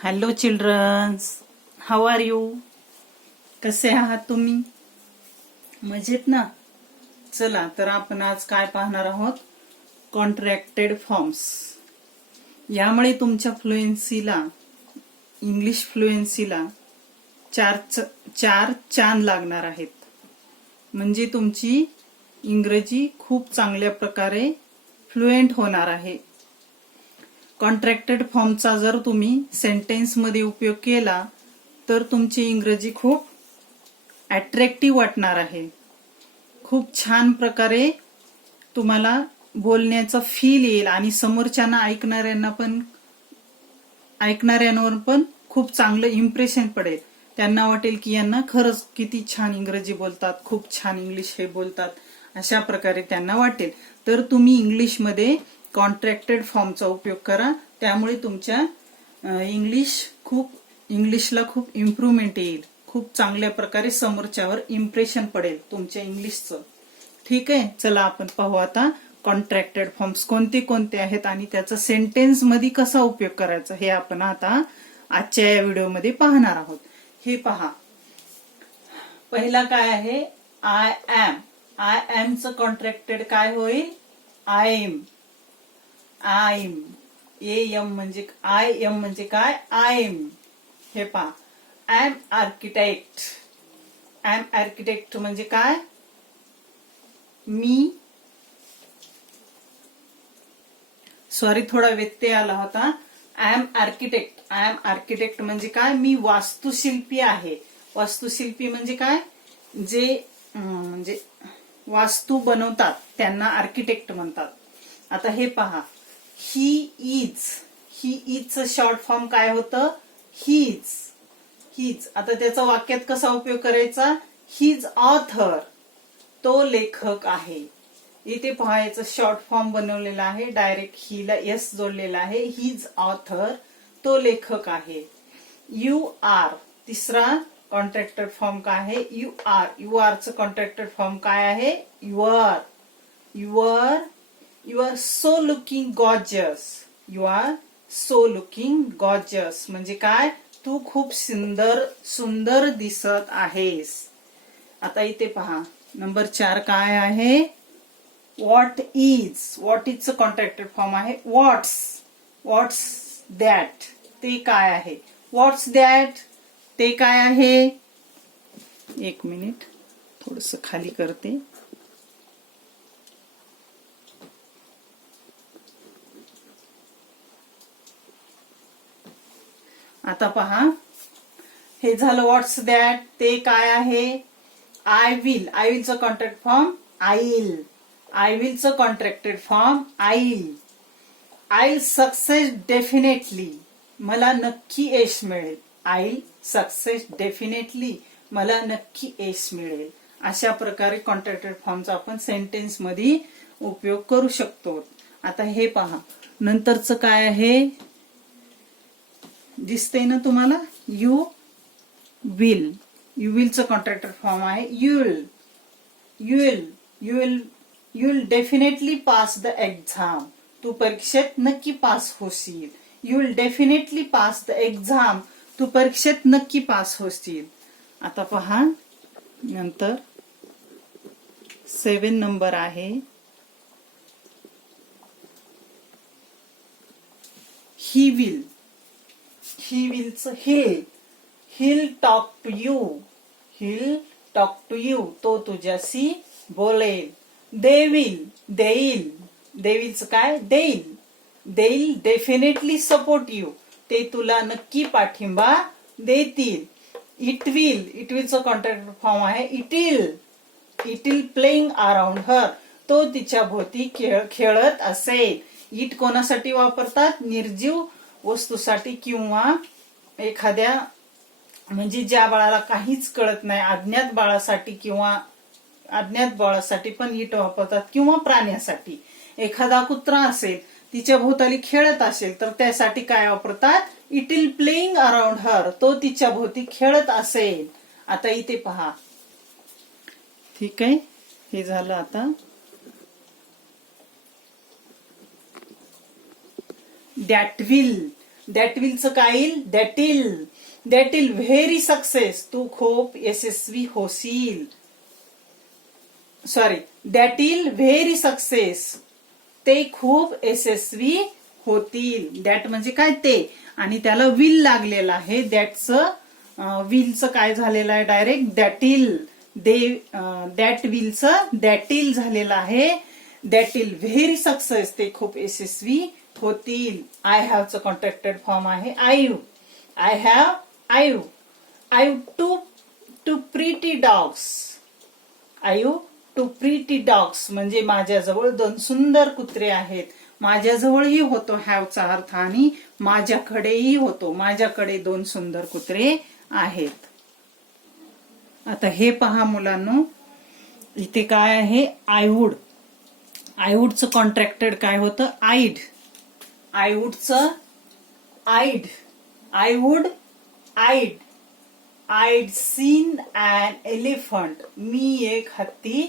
Hello childrens, how are you? कसे आहात तुम्ही? मजेत ना? चला तर आपण आज काय पाहणार आहोत? Contracted forms. यामुळे तुमच्या फ्लुएन्सीला, इंग्लिश फ्लुएन्सीला चार चांद लागणार आहेत. म्हणजे तुमची इंग्रजी खूप चांगल्या प्रकारे फ्लुएंट होणार आहे. कॉन्ट्रॅक्टेड फॉर्मचा जर तुम्ही सेंटेन्समध्ये उपयोग केला तर तुमची इंग्रजी खूप अट्रॅक्टिव्ह वाटणार आहे. खूप छान प्रकारे तुम्हाला बोलण्याचा फील येईल आणि समोरच्यांना ऐकणाऱ्यांवर पण खूप चांगलं इम्प्रेशन पडेल. त्यांना वाटेल की यांना खरंच किती छान इंग्रजी बोलतात, खूप छान इंग्लिश हे बोलतात, अशा प्रकारे त्यांना वाटेल. तर तुम्ही इंग्लिशमध्ये कॉन्ट्रॅक्टेड फॉर्मचा उपयोग करा. त्यामुळे तुमच्या इंग्लिशला खूप इम्प्रूव्हमेंट येईल. खूप चांगल्या प्रकारे समोरच्यावर इम्प्रेशन पडेल तुमच्या इंग्लिशचं. ठीक आहे, चला आपण पाहू आता कॉन्ट्रॅक्टेड फॉर्म्स कोणते कोणते आहेत आणि त्याचा सेंटेन्स मध्ये कसा उपयोग करायचा हे आपण आता आजच्या या व्हिडिओमध्ये पाहणार आहोत. हे पहा, पहिला काय आहे? I am. आय एम चं कॉन्ट्रॅक्टेड काय होईल? I am. I am. Am म्हणजे आय एम म्हणजे काय? I am. हे पहा, I am architect. I am architect म्हणजे काय? मी, सॉरी थोडा व्यत्यय आला होता. I am architect. I am architect म्हणजे काय? मी वास्तुशिल्पी आहे. वास्तुशिल्पी म्हणजे काय? जे म्हणजे वास्तू बनवतात त्यांना आर्किटेक्ट म्हणतात. आता हे पहा, ही इज. ही इजचं शॉर्ट फॉर्म काय होतं? हीज. हीज. आता त्याचा वाक्यात कसा उपयोग करायचा? He's author. तो लेखक आहे. इथे पहायचं शॉर्ट फॉर्म बनवलेला आहे. डायरेक्ट हीला एस जोडलेला आहे. He's author. तो लेखक आहे. You are. तिसरा कॉन्ट्रॅक्टेड फॉर्म काय आहे? You are. यू आरचं कॉन्ट्रॅक्टेड फॉर्म काय आहे? You're. You're. You are so looking gorgeous. You are so looking gorgeous म्हणजे काय? तू खूप सुंदर दिसत आहेस. आता इथे पहा, नंबर 4 काय आहे? What is. व्हॉट इजचं कॉन्ट्रॅक्टेड फॉर्म आहे व्हॉट्स. What's that. ते काय आहे? What's that. ते काय आहे? एक मिनिट, थोडस खाली करते. आता पहा, हे झालं व्हॉट्स दॅट. ते काय आहे? I will. आय विलचं कॉन्ट्रॅक्ट फॉर्म आईल. आय विलचं contracted form I'll. I'll success definitely. मला नक्की यश मिळेल. I'll success definitely. मला नक्की यश मिळेल. अशा प्रकारे कॉन्ट्रॅक्टेड फॉर्मचा आपण सेंटेन्स मध्ये उपयोग करू शकतो. आता हे पहा, नंतरचं काय आहे? दिसतंय ना तुम्हाला? You will. यू विलचं कॉन्ट्रॅक्टेड फॉर्म आहे you'll. You'll. You'll. You'll definitely pass the exam. तू परीक्षेत नक्की पास होशील. You'll definitely pass the exam. तू परीक्षेत नक्की पास होशील. आता पहा, नंतर 7 नंबर आहे ही विल. ही विलचं he'll. He'll talk to you. He'll talk to you. तो तुझ्याशी बोलेल. They will. देईल. देईलचं काय? देईल. देईल डेफिनेटली सपोर्ट यू. ते तुला नक्की पाठिंबा देतील. It will. इट विलचं कॉन्ट्रॅक्ट फॉर्म आहे it will. It will playing around her. तो तिच्या भोवती खेळत असेल. इट कोणासाठी वापरतात? निर्जीव वस्तूसाठी किंवा एखाद्या म्हणजे ज्या बाळाला काहीच कळत नाही, अज्ञात बाळासाठी किंवा अज्ञात बाळासाठी पण इट वापरतात किंवा प्राण्यासाठी. एखादा कुत्रा असेल, तिच्या भोवताली खेळत असेल तर त्यासाठी काय वापरतात? It will playing around her. तो तिच्या भोवती खेळत असेल. आता इथे पहा, ठीक आहे, हे झालं. आता दॅट विल. दॅट विलचं काय येईल? दॅट विल व्हेरी सक्सेस, तू खूप यशस्वी होशील. Sorry, that will very success, ते खूप यशस्वी होतील. दॅट म्हणजे काय? ते, आणि त्याला विल लागलेलं आहे. विलचं काय झालेलं आहे? Direct that will. दॅट विलचं दॅट विल झालेलं आहे. दॅट विल व्हेरी सक्सेस, ते खूप यशस्वी होतील. आय हॅवचं कॉन्ट्रॅक्टेड फॉर्म आहे I have two pretty dogs. Two pretty dogs म्हणजे माझ्याजवळ 2 सुंदर कुत्रे आहेत. माझ्याजवळही होतो हॅवचा अर्थ आणि माझ्याकडेही होतो. माझ्याकडे 2 सुंदर कुत्रे आहेत. आता हे पहा मुलांनो, इथे काय आहे? आयवूडचं कॉन्ट्रॅक्टेड काय होतं? आयवूडचं आईड सीन ॲन एलिफंट, मी एक हत्ती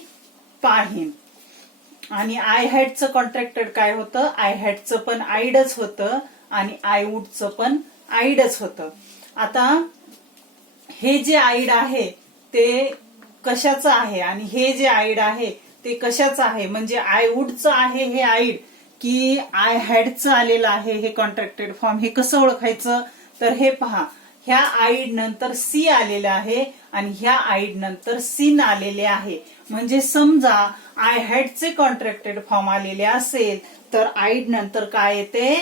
पाहीन. आणि आय हॅडचं कॉन्ट्रॅक्टेड काय होतं? आय हॅडचं पण आईडच होतं आणि आयवूडचं पण आईडच होतं. आता हे जे आईड आहे ते कशाचं आहे आणि हे जे आईड आहे ते कशाचं आहे? म्हणजे आयवूडचं आहे हे आईड की आय हॅडचं आलेलं आहे हे कॉन्ट्रॅक्टेड फॉर्म. हे कसं ओळखायचं? तर हे पहा, ह्या आईड नंतर सी आलेलं आहे आणि ह्या आईड नंतर सीन आलेले आहे. म्हणजे समजा आय हॅडचे कॉन्ट्रॅक्टेड फॉर्म आलेले असेल तर आईड नंतर काय येते?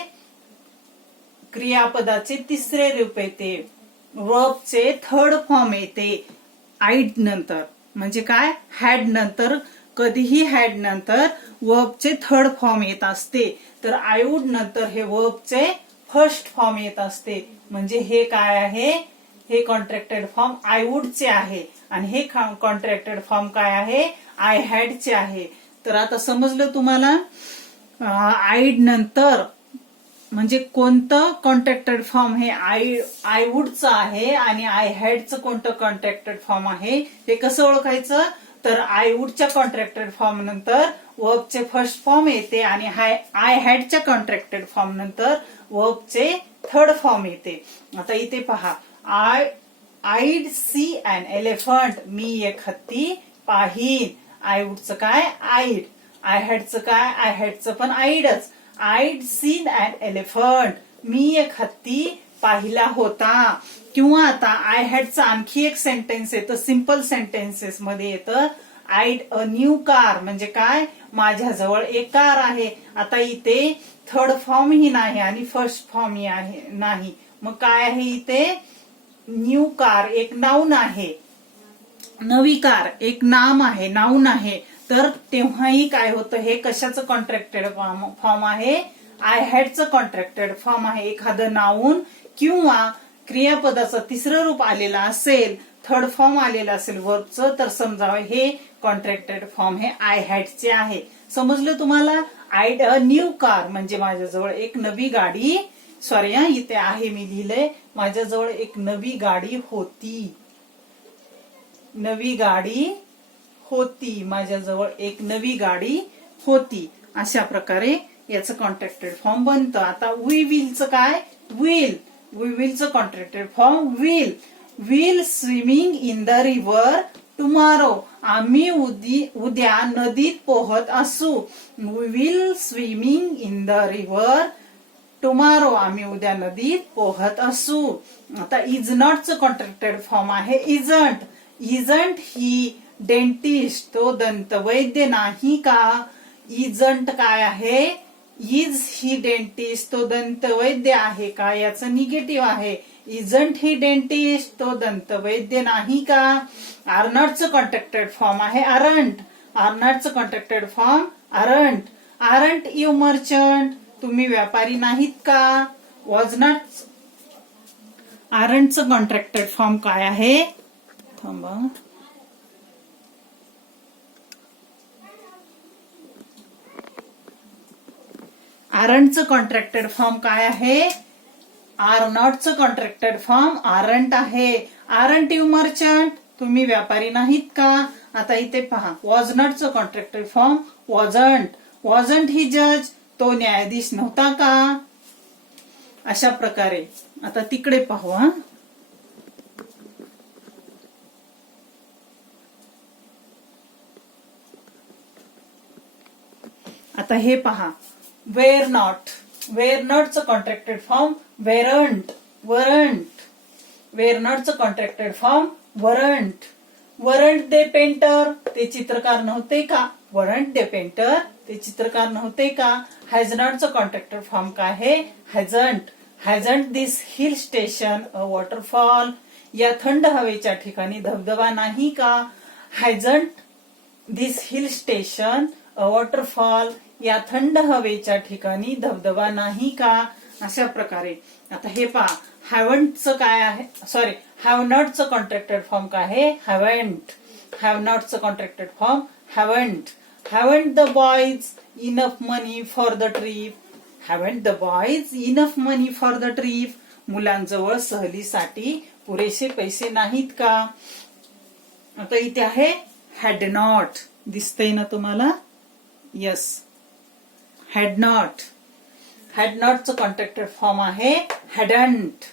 क्रियापदाचे 3रे रूप येते. वर्बचे 3rd फॉर्म येते आईड नंतर. म्हणजे काय? हॅड नंतर, कधीही हॅड नंतर वर्बचे 3rd फॉर्म येत असते. तर आयवूड नंतर हे वर्बचे 1st फॉर्म येत असते. म्हणजे हे काय आहे? हे कॉन्ट्रॅक्टेड फॉर्म आयवूडचे आहे आणि हे कॉन्ट्रॅक्टेड फॉर्म काय आहे? आय हॅडचे आहे. तर आता समजलं तुम्हाला आईड नंतर म्हणजे कोणतं कॉन्ट्रॅक्टेड फॉर्म हे आयवूडचं आहे आणि आय हॅडचं कोणतं कॉन्ट्रॅक्टेड फॉर्म आहे ते कसं ओळखायचं? तर आयवूडच्या कॉन्ट्रॅक्टेड फॉर्म नंतर वर्बचे 1st फॉर्म येते आणि आय हॅडच्या कॉन्ट्रॅक्टेड फॉर्म नंतर वर्बचे 3rd फॉर्म येते. आता इथे पहा, आईड सी ॲन एलिफंट, मी एक हत्ती पाहीन. आयवूडचं काय? आईड. आय हॅडचं काय? आय हॅडचं पण आईडच. आईड सीन ॲन एलिफंट, मी एक हत्ती पाहिला होता. किंवा आता आय हॅडचं आणखी एक सेंटेन्स येतं, सिंपल सेंटेन्सेस मध्ये येतं आईड अ न्यू कार. म्हणजे काय? माझ्याजवळ एक कार आहे. आता इथे 3rd फॉर्म ही नाही आणि 1st फॉर्म ही नाही. मग काय आहे इथे? न्यू कार एक नाऊन आहे. नवी कार एक नाम आहे, नाऊन आहे. तर तेव्हाही काय होतं? हे कशाचं कॉन्ट्रॅक्टेड फॉर्म आहे? आय हॅडचं कॉन्ट्रॅक्टेड फॉर्म आहे. एखादं नाऊन किंवा क्रियापदाचं 3रं रूप आलेलं असेल, 3rd फॉर्म आलेलं असेल वर्बचं, तर समजावं हे कॉन्ट्रॅक्टेड फॉर्म हे आय हॅडचे आहे. समजलं तुम्हाला? आयड अ न्यू कार म्हणजे माझ्याजवळ एक नवी गाडी, सॉरी इथे आहे मी लिहिलंय, माझ्याजवळ एक नवी गाडी होती. माझ्याजवळ एक नवी गाडी होती. अशा प्रकारे याचं कॉन्ट्रॅक्टेड फॉर्म बनतं. आता वी विलचं काय? वी विलचं contracted form will swimming in the river tomorrow, आम्ही उद्या नदीत पोहत असू. We will swimming in the river tomorrow, आम्ही उद्या नदीत पोहत असू. आता इज नॉटचं कॉन्ट्रॅक्टेड फॉर्म आहे इजंट ही डेंटिस्ट, तो दंतवैद्य नाही का? इजंट काय आहे? इज ही डेंटिस्ट, तो दंतवैद्य आहे का? याचं निगेटिव्ह आहे. इजंट ही डेंटिस्ट, तो दंतवैद्य नाही का? आर नॉटचं कॉन्ट्रॅक्टेड फॉर्म आहे आरनॉटचं contracted form aren't you merchant, तुम्ही व्यापारी नाहीत का? Was not. आरंटचं कॉन्ट्रॅक्टेड फॉर्म काय आहे? थांबा, आरंटचं कॉन्ट्रॅक्टेड फॉर्म काय आहे? आर नॉटचं कॉन्ट्रॅक्टेड फॉर्म आरंट आहे. आरंट यू मर्चंट, तुम्ही व्यापारी नाहीत का? आता इथे पहा, वॉज नॉटचं कॉन्ट्रॅक्टेड फॉर्म वॉजंट ही जज, तो न्यायाधीश नव्हता का? अशा प्रकारे. आता तिकडे पाहू हा. आता हे पहा, वेअर नॉट. वेअर नॉटचं contracted form weren't. Weren't. Were नॉटचं contracted form weren't. Weren't they painter, ते चित्रकार नव्हते का? वरंट दे पेंटर, ते चित्रकार नव्हते का? हॅज नॉटचं कॉन्ट्रॅक्टेड फॉर्म काय आहे? Hasn't. Hasn't this hill station a waterfall, या थंड हवेच्या ठिकाणी धबधबा नाही का? Hasn't this hill station a waterfall, या थंड हवेच्या ठिकाणी धबधबा नाही का? अशा प्रकारे. आता हे पहा, हॅवंटचं काय आहे? सॉरी, हॅव नॉटचं कॉन्ट्रॅक्टेड फॉर्म काय आहे? हॅवंट. हॅव नॉटचं contracted form haven't. Haven't the boys enough money for the trip. Haven't the boys enough money for the trip, मुलांजवळ सहलीसाठी पुरेसे पैसे नाहीत का? आता इथे आहे हॅड नॉट. दिसतंय ना तुम्हाला? Yes, had not. हॅड नॉटचं कॉन्ट्रॅक्टेड फॉर्म आहे hadn't.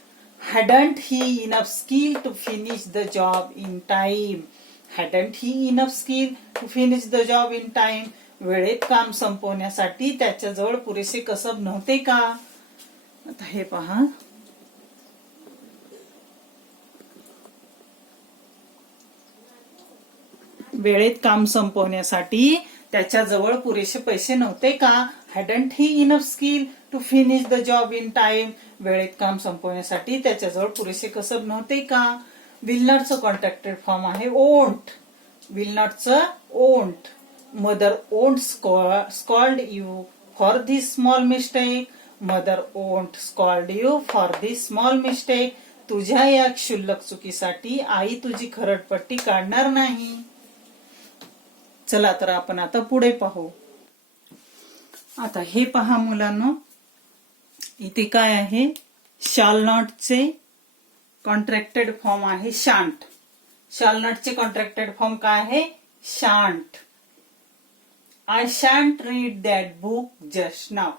Hadn't he enough skill to finish the job in time. Hadn't he enough skill to finish the job in time, वेळेत काम संपवण्यासाठी त्याच्याजवळ पुरेसे कसब नव्हते का? आता हे पहा, वेळेत काम संपवण्यासाठी त्याच्याजवळ पुरेसे पैसे नव्हते का? Hadn't he enough skill to finish the job in time, वेळेत काम संपवण्यासाठी त्याच्याजवळ पुरेसे कसब नव्हते का? विल नॉटचं कॉन्ट्रॅक्टेड फॉर्म आहे ओंट. विल नॉटचं won't. Mother won't scold you for this small mistake. Mother won't scold you for this small mistake, तुझ्या या क्षुल्लक चुकीसाठी आई तुझी खरडपट्टी काढणार नाही. चला तर आपण आता पुढे पाहू. आता हे पहा मुलांनो, इथे काय आहे? शाल नॉटचे कॉन्ट्रॅक्टेड फॉर्म आहे शांट. शाल नॉटचे कॉन्ट्रॅक्टेड फॉर्म काय आहे? Shan't. I shan't read that book just now,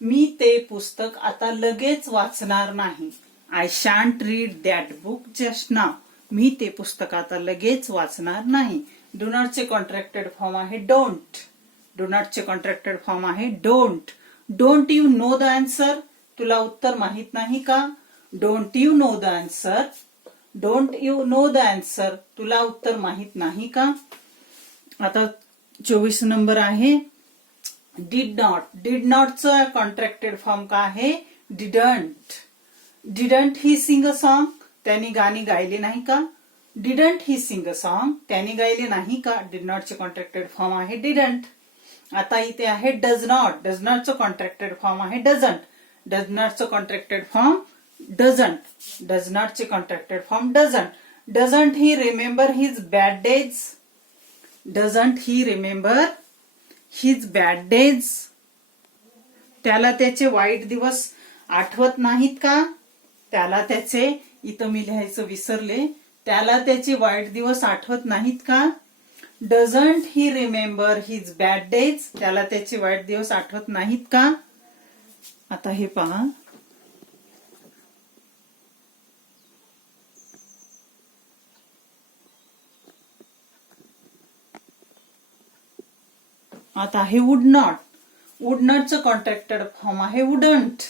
मी ते पुस्तक आता लगेच वाचणार नाही. I shan't read that book just now, मी ते पुस्तक आता लगेच वाचणार नाही. डू नॉटचे कॉन्ट्रॅक्टेड फॉर्म आहे डोंट. डू नॉटचे कॉन्ट्रॅक्टेड फॉर्म आहे don't. Don't you know the answer, तुला उत्तर माहित नाही का? Don't you know the answer. Don't you know the answer, तुला उत्तर माहित नाही का? आता 24 नंबर आहे डिड नॉट. डिड नॉटचा कॉन्ट्रॅक्टेड फॉर्म काय आहे? Didn't. Didn't he sing a song, त्यांनी गाणी गायली नाही का? Didn't he sing a song, त्यांनी गायले नाही का? डिड नॉटचे कॉन्ट्रॅक्टेड फॉर्म आहे डिडंट. आता इथे आहे डज नॉट. डज नॉटचं कॉन्ट्रॅक्टेड फॉर्म आहे डझंट. डज नॉटचं कॉन्ट्रॅक्टेड फॉर्म डझंट. डज नॉटचे contracted form doesn't. Doesn't he remember his bad days. Doesn't he remember his bad days, त्याला त्याचे वाईट दिवस आठवत नाहीत का? त्याला त्याचे, इथं मी लिहायचं विसरले, त्याला त्याचे वाईट दिवस आठवत नाहीत का? Doesn't he remember his bad days, त्याला त्याचे वाईट दिवस आठवत नाहीत का? आता हे पहा, आता आहे वुड नॉट. वुड नॉटचं कॉन्ट्रॅक्टेड फॉर्म आहे wouldn't.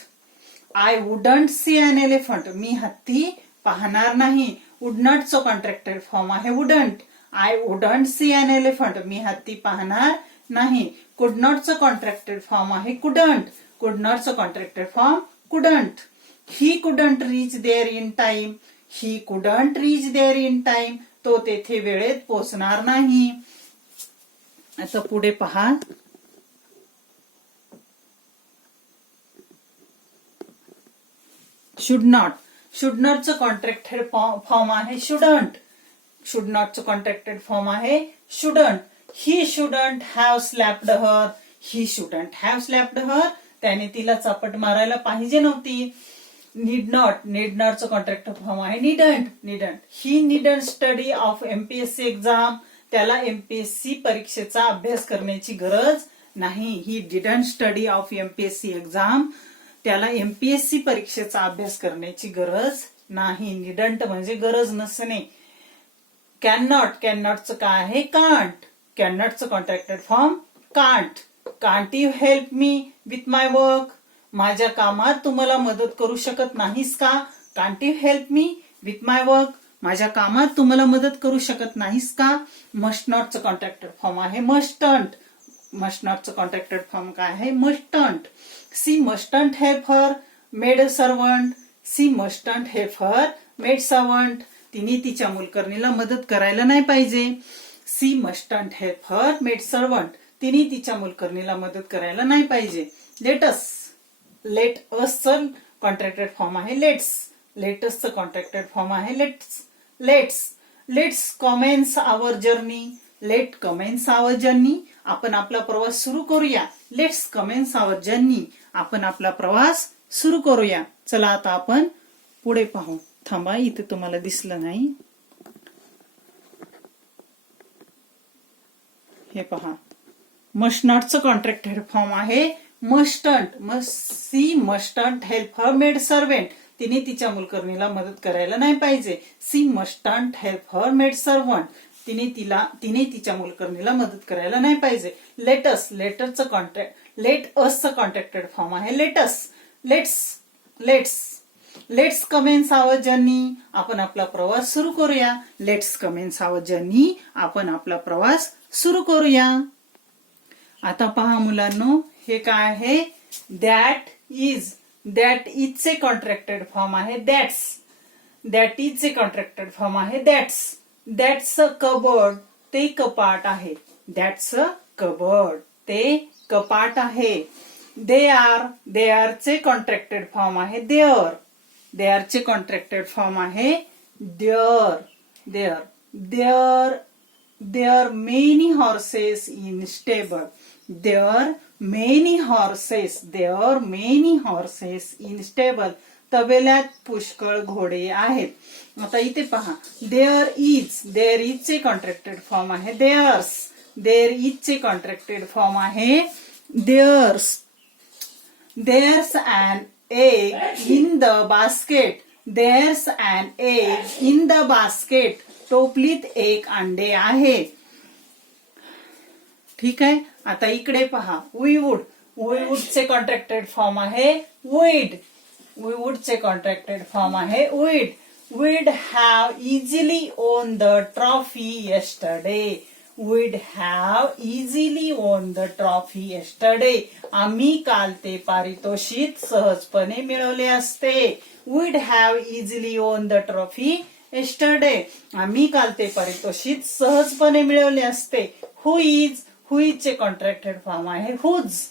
I wouldn't see an elephant, मी हत्ती पाहणार नाही. वुड नॉटचं कॉन्ट्रॅक्टेड फॉर्म आहे wouldn't. I wouldn't see an elephant, मी हत्ती पाहणार नाही. कुड नॉटचं कॉन्ट्रॅक्टेड फॉर्म आहे कुडंट. कुड नॉटचं contracted form couldn't. He couldn't reach there in time. He couldn't reach there in time, तो तेथे वेळेत पोहोचणार नाही. आता पुढे पहा, शुड नॉट. शुड नॉटचं कॉन्ट्रॅक्टेड फॉर्म आहे शुडंट. शुड नॉटचं कॉन्ट्रॅक्टेड फॉर्म आहे shouldn't. He shouldn't have slapped her. He shouldn't have slapped her, त्याने तिला चापट मारायला पाहिजे नव्हती. Need not. नीड नॉटचं कॉन्ट्रॅक्टेड फॉर्म आहे needn't. Needn't. He needn't study of MPSC exam, त्याला एमपीएससी परीक्षेचा अभ्यास करण्याची गरज नाही. He didn't study of MPSC exam, त्याला MPSC परीक्षेचा अभ्यास करण्याची गरज नाही. निडंट म्हणजे गरज नसणे. कॅनॉट, कॅनॉटचं काय आहे? कांट. कॅनॉटचं contracted form can't. Can't you help me with my work? माझ्या कामात तुम्हाला मदत करू शकत नाहीस का? Can't you help me with my work? माझ्या कामात तुम्हाला मदत करू शकत नाहीस का? मस्ट नॉटचं कॉन्ट्रॅक्टेड फॉर्म आहे मस्टंट. मस्ट नॉटचं कॉन्ट्रॅक्टेड फॉर्म काय आहे? Mustn't. She mustn't help her maid servant. She mustn't help her maid servant. तिने तिच्या मुलकर्णीला मदत करायला नाही पाहिजे. She mustn't help her maid servant. तिने तिच्या मुलकर्णीला मदत करायला नाही पाहिजे. लेटस, लेट असचं कॉन्ट्रॅक्टेड फॉर्म आहे लेट्स. लेटसचं कॉन्ट्रॅक्टेड फॉर्म आहे let's. Let's, let's commence our journey. Let commence our journey. आपण आपला प्रवास सुरू करूया. Let's commence our journey. आपण आपला प्रवास सुरू करूया. चला आता आपण पुढे पाहू. थांबा, इथे तुम्हाला दिसलं नाही. हे पहा, मस्ट नॉटचं कॉन्ट्रॅक्टेड फॉर्म आहे mustn't. She mustn't help her maid servant. तिने तिच्या मुलकर्णीला मदत करायला नाही पाहिजे. She mustn't help her maid servant. तिने तिच्या मुलकर्णीला मदत करायला नाही पाहिजे. लेटस, लेटरचं कॉन्ट्रॅक्ट लेट असचं कॉन्ट्रॅक्टेड फॉर्म आहे let's. Let's, let's, let's commence our journey. आपण आपला प्रवास सुरू करूया. Let's commence our journey. आपण आपला प्रवास सुरू करूया. आता पहा मुलांनो, हे काय आहे? That is. दॅट इजचे कॉन्ट्रॅक्टेड फॉर्म आहे दॅट्स. दॅट इजचे कॉन्ट्रॅक्टेड फॉर्म आहे दॅट्स. That's a cupboard. ते कपाट आहे. That's a cupboard. ते कपाट आहे. They are. दे आरचे कॉन्ट्रॅक्टेड फॉर्म आहे देअर. देअरचे कॉन्ट्रॅक्टेड फॉर्म आहे there. There. There. There many horses in stable. There many horses. There many horses in stable. तबेल्यात पुष्कळ घोडे आहेत. आता इथे पहा, देअर इज. देअर इजचे कॉन्ट्रॅक्टेड फॉर्म आहे देअर्स. देअर इजचे कॉन्ट्रॅक्टेड फॉर्म आहे there's. There's an egg in the basket. There's an egg in the basket. टोपलीत एक अंडे आहे. ठीक आहे. आता इकडे पहा, वी वुड. वी वुडचे कॉन्ट्रॅक्टेड फॉर्म आहे वुड. वी वुडचे कॉन्ट्रॅक्टेड फॉर्म आहे would. We'd have easily won the trophy yesterday. We'd have easily won the trophy yesterday. आम्ही काल ते पारितोषिक सहजपणे मिळवले असते. We'd have easily won the trophy yesterday. आम्ही काल ते पारितोषिक सहजपणे मिळवले असते. Who is. Who is चे कॉन्ट्रॅक्टेड फॉर्म आहे whose.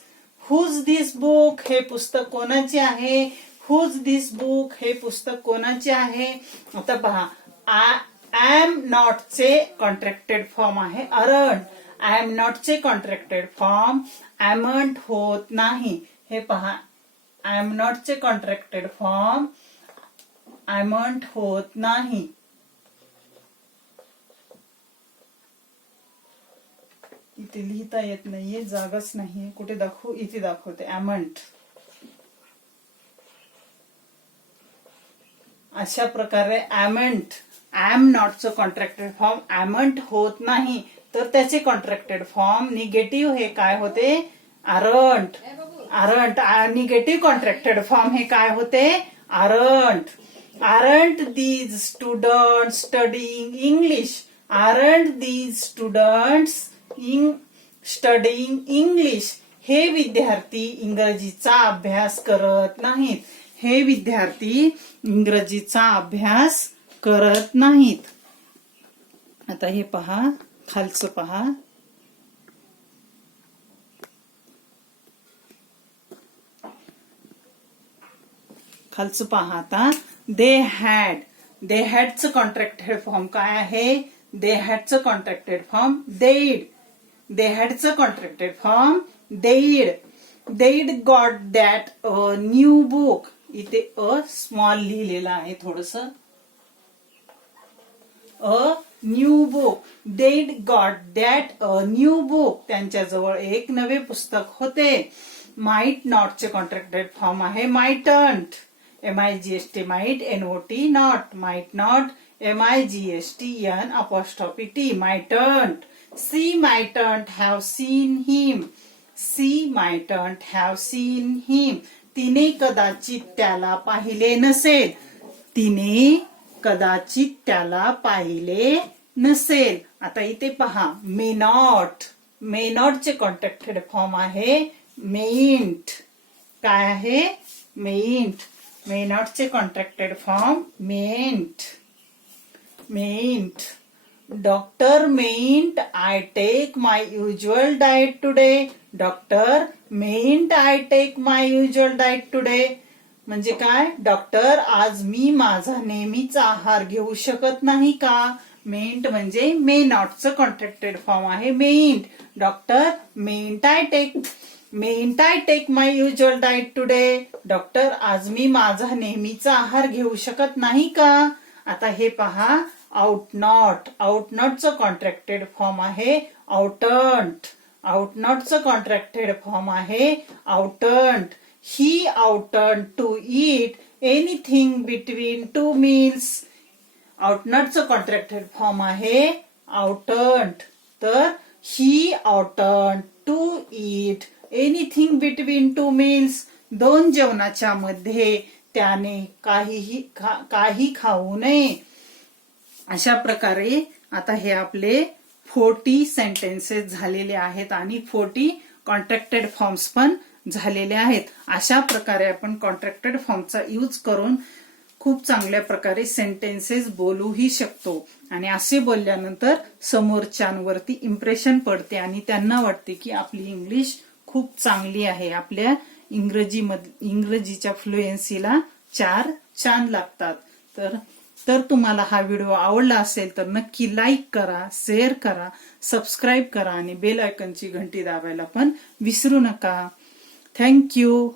Whose this book. हे पुस्तक कोणाचे आहे? Whose this book. हे पुस्तक कोणाचे आहे? आता पहा, आय एम नॉट चे कॉन्ट्रॅक्टेड फॉर्म आहे अरंट. आय एम नॉट चे कॉन्ट्रॅक्टेड फॉर्म एमंट होत नाही. हे पहा, आय एम नॉट चे कॉन्ट्रॅक्टेड फॉर्म एमंट होत नाही. इथे लिहिता येत नाहीये, जागाच नाहीये. कुठे दाखवू? इथे दाखवते एमंट. अशा प्रकारे एमंट. एम नॉटचं कॉन्ट्रॅक्टेड फॉर्म एमंट होत नाही. तर त्याचे कॉन्ट्रॅक्टेड फॉर्म निगेटिव्ह हे काय होते? Aren't. Aren't. Negative contracted form हे काय होते? Aren't. Aren't these students studying English. Aren't these students studying English. हे विद्यार्थी इंग्रजीचा अभ्यास करत नाहीत. हे विद्यार्थी इंग्रजीचा अभ्यास करत नाहीत. आता हे पहा, खालचं पहा. खालचं पहा आता. They had. दे हॅडचं कॉन्ट्रॅक्टेड फॉर्म काय आहे? दे हॅडचं कॉन्ट्रॅक्टेड फॉर्म देड. दे हॅडचं contracted form they'd. They'd got that a new book. इथे अ स्मॉल लिहिलेला आहे थोडस. A new book. They'd got that a new book. त्यांच्याजवळ एक नवे पुस्तक होते. माइट नॉटचे कॉन्ट्रॅक्टेड फॉर्म आहे माइटंट. MIGST might, NOT not, might not, MIGSTN apostrophe T, माइटंट. She mightn't have seen him. She mightn't have seen him. तिने कदाचित त्याला पाहिले नसेल. तिने कदाचित त्याला पाहिले नसेल. आता इथे पहा मे नॉट. मे नॉटचे कॉन्ट्रॅक्टेड फॉर्म आहे मेंट. काय आहे? मेंट. मे नॉटचे कॉन्ट्रॅक्टेड फॉर्म मेंट. Mayn't. Doctor mayn't I take my usual diet today. Doctor mayn't I take my usual diet today. म्हणजे काय? डॉक्टर आज मी माझा नेहमीचा आहार घेऊ शकत नाही का? मेंट म्हणजे मे नॉटचं कॉन्ट्रॅक्टेड फॉर्म आहे mayn't. Doctor mayn't I take my usual diet today. Doctor आज मी माझा नेहमीचा आहार घेऊ शकत नाही का? आता हे पहा आउट नॉट. आउट नॉटचं कॉन्ट्रॅक्टेड फॉर्म आहे आउटंट. आउट नॉटचं कॉन्ट्रॅक्टेड फॉर्म आहे oughtn't. He oughtn't to eat anything between 2 meals. आउटनटचं कॉन्ट्रॅक्टेड फॉर्म आहे आउटंट. तर he oughtn't to eat anything between 2 meals. 2 जेवणाच्या मध्ये त्याने काही खाऊ नये. अशा प्रकारे आता हे आपले 40 सेंटेन्सेस झालेले आहेत आणि 40 कॉन्ट्रॅक्टेड फॉर्म्स पण झालेले आहेत. अशा प्रकारे आपण कॉन्ट्रॅक्टेड फॉर्मचा यूज करून खूप चांगल्या प्रकारे सेंटेन्सेस बोलूही शकतो. आणि असे बोलल्यानंतर समोरच्यांवरती इम्प्रेशन पडते आणि त्यांना वाटते की आपली इंग्लिश खूप चांगली आहे. आपल्या इंग्रजीच्या फ्लुएन्सीला 4 चांद लागतात. तर तुम्हाला हा व्हिडिओ आवडला असेल तर नक्की लाईक करा, शेअर करा, सबस्क्राईब करा आणि बेल आयकॉनची घंटी दाबायला पण विसरू नका. थँक्यू.